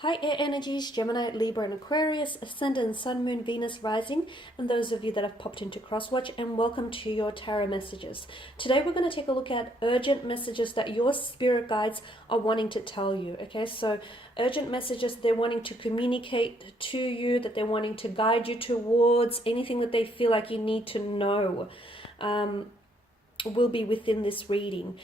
Hi air energies, Gemini, Libra and Aquarius, Ascendant, Sun, Moon, Venus, Rising, and those of you that have popped into Crosswatch, and welcome to your tarot messages. Today we're going to take a look at urgent messages that your spirit guides are wanting to tell you. Okay, so urgent messages they're wanting to communicate to you, that they're wanting to guide you towards, anything that they feel like you need to know will be within this reading.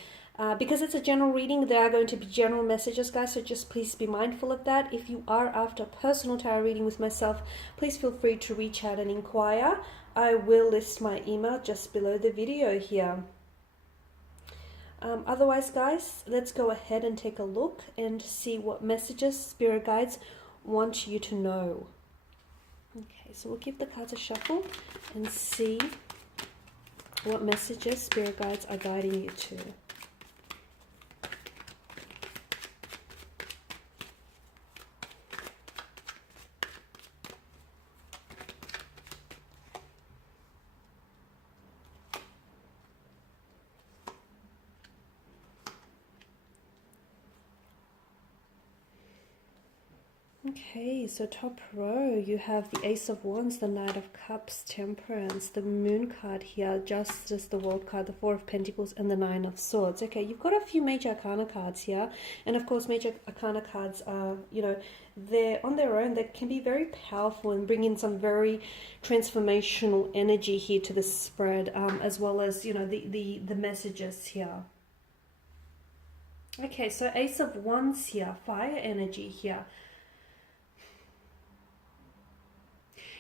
Because it's a general reading, there are going to be general messages, guys, so just please be mindful of that. If you are after a personal tarot reading with myself, please feel free to reach out and inquire. I will list my email just below the video here. Otherwise, guys, let's go ahead and take a look and see what messages spirit guides want you to know. Okay, so we'll give the cards a shuffle and see what messages spirit guides are guiding you to. Okay, so top row, you have the Ace of Wands, the Knight of Cups, Temperance, the Moon card here, Justice, the World card, the Four of Pentacles, and the Nine of Swords. Okay, you've got a few major arcana cards here, and of course major arcana cards are, they're on their own, they can be very powerful and bring in some very transformational energy here to the spread, as well as, the messages here. Okay, so Ace of Wands here, fire energy here.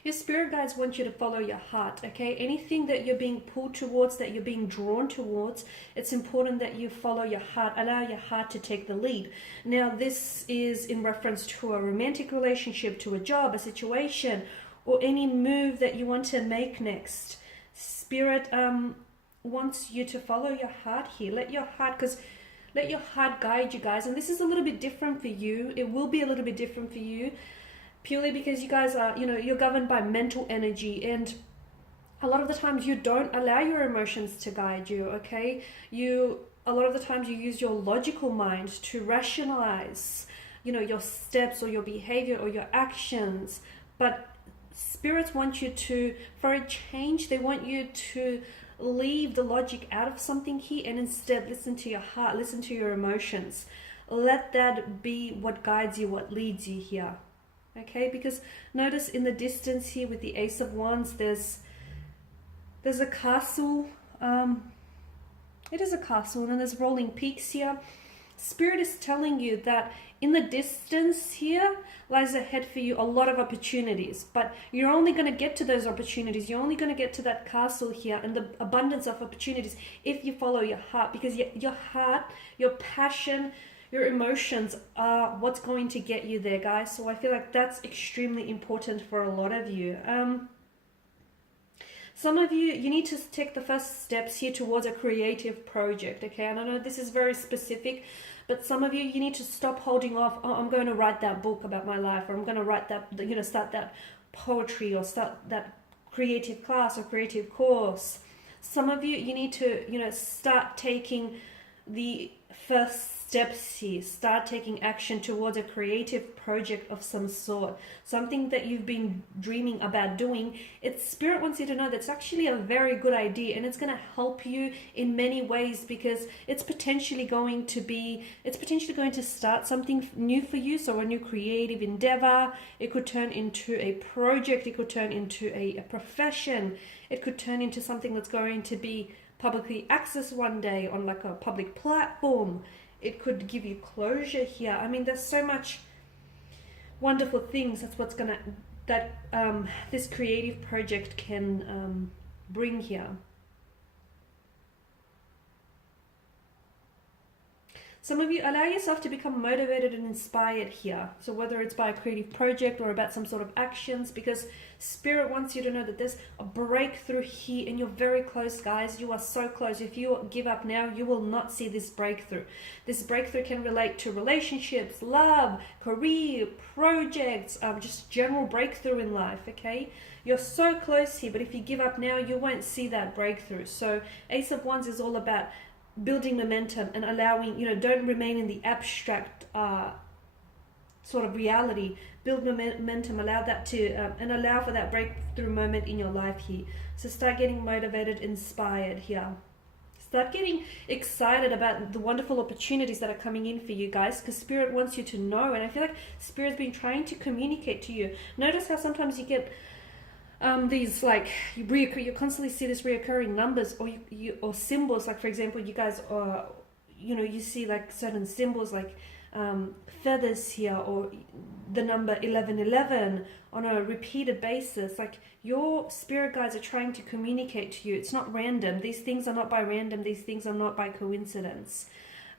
Your spirit guides want you to follow your heart, okay? Anything that you're being pulled towards, that you're being drawn towards, it's important that you follow your heart, allow your heart to take the lead. Now, this is in reference to a romantic relationship, to a job, a situation, or any move that you want to make next. Spirit wants you to follow your heart here. Let your heart guide you, guys. And this is a little bit different for you. It will be a little bit different for you. Purely because you guys are, you're governed by mental energy, and a lot of the times you don't allow your emotions to guide you, okay? A lot of the times you use your logical mind to rationalize, your steps or your behavior or your actions, but spirits want you to, for a change, they want you to leave the logic out of something here and instead listen to your heart, listen to your emotions. Let that be what guides you, what leads you here. Okay, because notice in the distance here with the Ace of Wands, there's a castle. It is a castle, and there's rolling peaks here. Spirit is telling you that in the distance here lies ahead for you a lot of opportunities, but you're only going to get to those opportunities. You're only going to get to that castle here and the abundance of opportunities if you follow your heart, because your heart, your passion, your emotions are what's going to get you there, guys. So I feel like that's extremely important for a lot of you. Some of you need to take the first steps here towards a creative project, okay? And I know this is very specific, but some of you need to stop holding off. Oh, I'm going to write that book about my life, or I'm going to write that, start that poetry, or start that creative class or creative course. Some of you need to, start taking the first steps here. Start taking action towards a creative project of some sort, something that you've been dreaming about doing. Spirit wants you to know that's actually a very good idea, and it's going to help you in many ways, because it's potentially going to start something new for you. So a new creative endeavor, it could turn into a project, it could turn into a profession, it could turn into something that's going to be publicly accessed one day on like a public platform. It could give you closure here. I mean, there's so much wonderful things. That's what's this creative project can bring here. Some of you allow yourself to become motivated and inspired here. So whether it's by a creative project or about some sort of actions, because Spirit wants you to know that there's a breakthrough here and you're very close, guys. You are so close. If you give up now, you will not see this breakthrough. This breakthrough can relate to relationships, love, career, projects, just general breakthrough in life, okay? You're so close here, but if you give up now, you won't see that breakthrough. So Ace of Wands is all about building momentum and allowing, don't remain in the abstract sort of reality, build momentum, allow that to and allow for that breakthrough moment in your life here. So start getting motivated, inspired here. Start getting excited about the wonderful opportunities that are coming in for you guys, because Spirit wants you to know, and I feel like Spirit's been trying to communicate to you. Notice how sometimes you get these like you constantly see this reoccurring numbers or symbols. Like for example, you guys are, you see like certain symbols like feathers here, or the number 1111 on a repeated basis. Like your spirit guides are trying to communicate to you. It's not random. These things are not by random. These things are not by coincidence.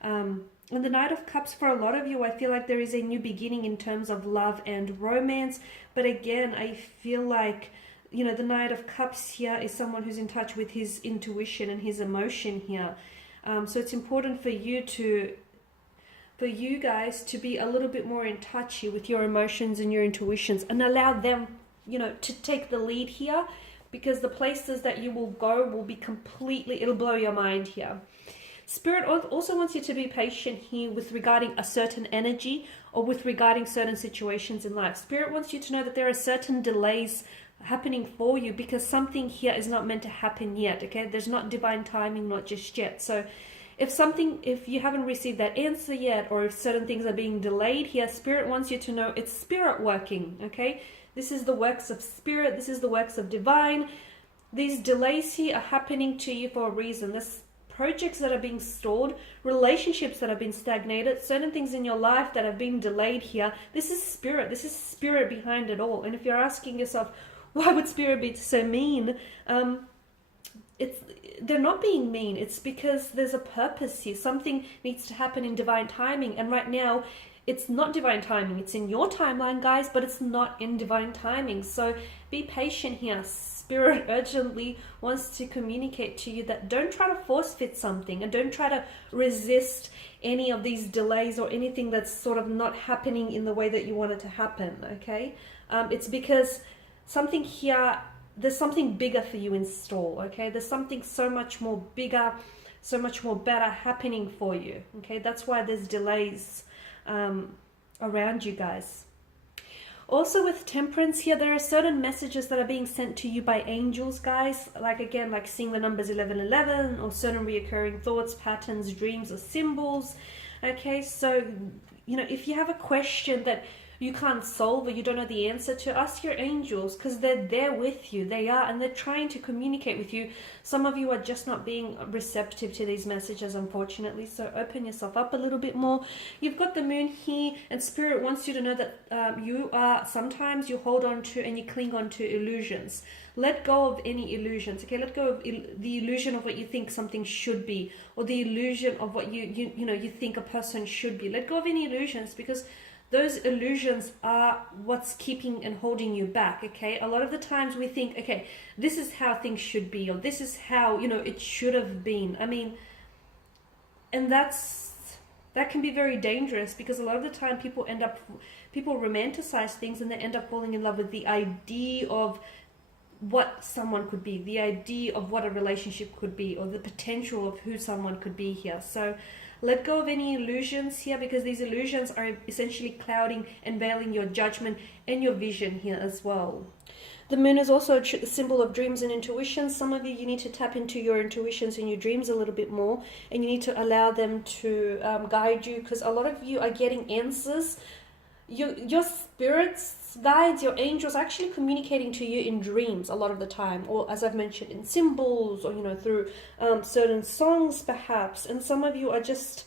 And the Knight of Cups, for a lot of you, I feel like there is a new beginning in terms of love and romance. But again, I feel like, the Knight of Cups here is someone who's in touch with his intuition and his emotion here. So it's important for you guys to be a little bit more in touch here with your emotions and your intuitions, and allow them, to take the lead here, because the places that you will go will be it'll blow your mind here. Spirit also wants you to be patient here with regarding a certain energy or with regarding certain situations in life. Spirit wants you to know that there are certain delays happening for you, because something here is not meant to happen yet, okay? There's not divine timing, not just yet. So if you haven't received that answer yet, or if certain things are being delayed here, Spirit wants you to know it's Spirit working, okay? This is the works of Spirit. This is the works of divine. These delays here are happening to you for a reason. There's projects that are being stalled, relationships that have been stagnated, certain things in your life that have been delayed here. This is Spirit. This is Spirit behind it all. And if you're asking yourself, why would Spirit be so mean? They're not being mean. It's because there's a purpose here. Something needs to happen in divine timing, and right now it's not divine timing. It's in your timeline, guys, but it's not in divine timing. So be patient here. Spirit urgently wants to communicate to you that don't try to force fit something, and don't try to resist any of these delays or anything that's sort of not happening in the way that you want it to happen, okay? It's because something here, there's something bigger for you in store, okay? There's something so much more bigger, so much more better happening for you, okay? That's why there's delays around you guys. Also with Temperance here, there are certain messages that are being sent to you by angels, guys. Like again, like seeing the numbers 1111, or certain reoccurring thoughts, patterns, dreams, or symbols, okay? So, if you have a question that you can't solve or you don't know the answer to, ask your angels, because they're there with you. They are, and they're trying to communicate with you. Some of you are just not being receptive to these messages, unfortunately, so open yourself up a little bit more. You've got the Moon here, and Spirit wants you to know that sometimes you hold on to and you cling on to illusions. Let go of any illusions, okay? Let go of the illusion of what you think something should be, or the illusion of what you think a person should be. Let go of any illusions, because those illusions are what's keeping and holding you back, okay? A lot of the times we think, okay, this is how things should be, or this is how, it should have been. I mean, and that can be very dangerous, because a lot of the time people romanticize things, and they end up falling in love with the idea of what someone could be, the idea of what a relationship could be, or the potential of who someone could be here. So let go of any illusions here, because these illusions are essentially clouding and veiling your judgment and your vision here as well. The Moon is also a symbol of dreams and intuition. Some of you need to tap into your intuitions and your dreams a little bit more, and you need to allow them to guide you, because a lot of you are getting answers. Your spirits, guides, your angels are actually communicating to you in dreams a lot of the time, or as I've mentioned, in symbols, or through certain songs perhaps. And some of you are just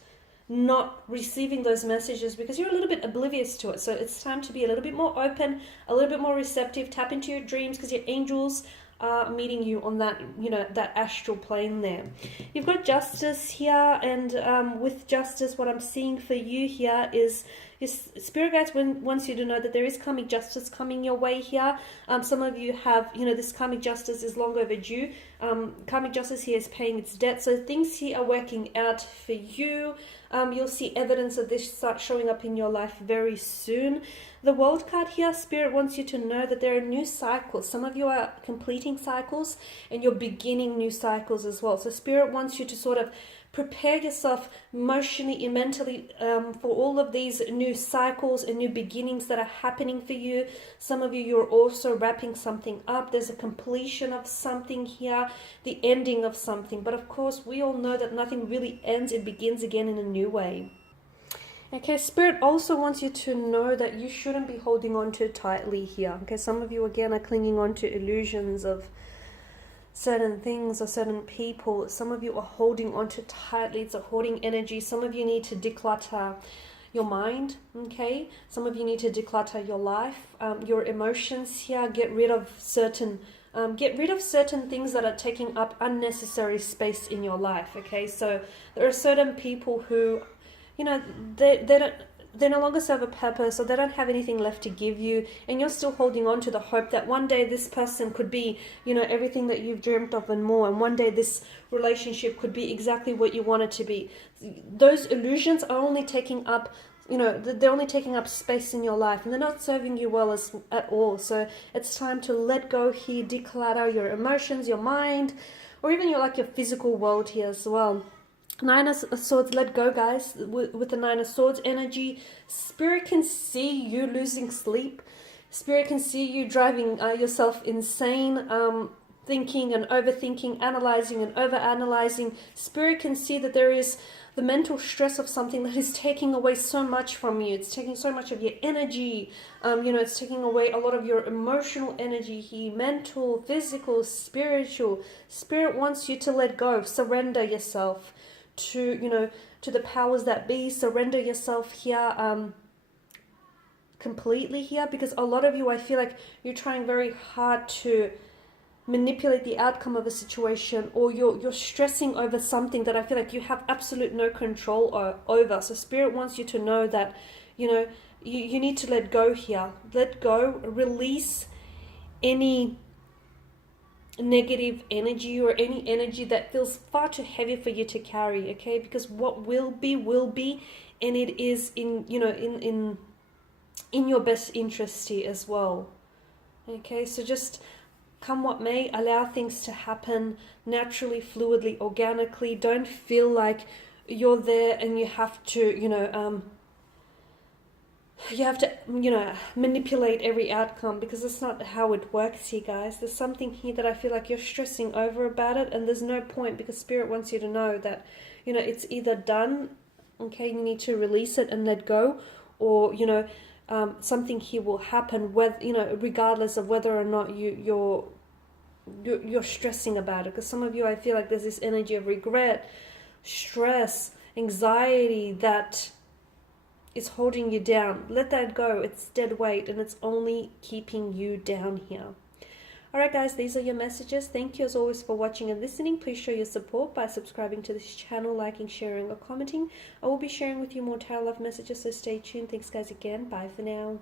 not receiving those messages because you're a little bit oblivious to it. So it's time to be a little bit more open, a little bit more receptive. Tap into your dreams, because your angels are meeting you on that, that astral plane there. You've got Justice here, and with Justice, what I'm seeing for you here is Spirit guides wants you to know that there is karmic justice coming your way here. Some of you have, this karmic justice is long overdue. Karmic justice here is paying its debt. So things here are working out for you. You'll see evidence of this start showing up in your life very soon. The World card here, Spirit wants you to know that there are new cycles. Some of you are completing cycles, and you're beginning new cycles as well. So Spirit wants you to sort of prepare yourself emotionally and mentally for all of these new cycles and new beginnings that are happening for you. Some of you, you're also wrapping something up. There's a completion of something here, the ending of something. But of course, we all know that nothing really ends. It begins again in a new way. Okay, Spirit also wants you to know that you shouldn't be holding on too tightly here. Okay, some of you, again, are clinging on to illusions of certain things or certain people. Some of you are holding on too tightly. It's a hoarding energy. Some of you need to declutter your mind, okay? Some of you need to declutter your life, your emotions here. Get rid of certain things that are taking up unnecessary space in your life, okay? So there are certain people who, you know, they no longer serve a purpose, or they don't have anything left to give you, and you're still holding on to the hope that one day this person could be, you know, everything that you've dreamt of and more, and one day this relationship could be exactly what you want it to be. Those illusions are only taking up, you know, they're only taking up space in your life, and they're not serving you well at all. So it's time to let go here, declutter your emotions, your mind, or even your physical world here as well. Nine of Swords, let go, guys. With the Nine of Swords energy, Spirit can see you losing sleep. Spirit can see you driving yourself insane, thinking and overthinking, analyzing and overanalyzing. Spirit can see that there is the mental stress of something that is taking away so much from you. It's taking so much of your energy. You know, it's taking away a lot of your emotional energy here, mental, physical, spiritual. Spirit wants you to let go, surrender yourself to, you know, to the powers that be. Surrender yourself here completely here, because a lot of you, I feel like you're trying very hard to manipulate the outcome of a situation, or you're stressing over something that I feel like you have absolute no control over. So Spirit wants you to know that, you know, you need to let go here. Let go, release any negative energy or any energy that feels far too heavy for you to carry, okay? Because what will be, and it is in, you know, in your best interest here as well. Okay, so just come what may, allow things to happen naturally, fluidly, organically. Don't feel like you're there and you have to, you know, manipulate every outcome, because it's not how it works here, guys. There's something here that I feel like you're stressing over about it, and there's no point, because Spirit wants you to know that, you know, it's either done, okay, you need to release it and let go, or, you know, something here will happen, whether, you know, regardless of whether or not you're stressing about it. Because some of you, I feel like there's this energy of regret, stress, anxiety that is holding you down. Let that go. It's dead weight, and it's only keeping you down here. Alright guys, these are your messages. Thank you as always for watching and listening. Please show your support by subscribing to this channel, liking, sharing or commenting. I will be sharing with you more tarot love messages, so stay tuned. Thanks guys again. Bye for now.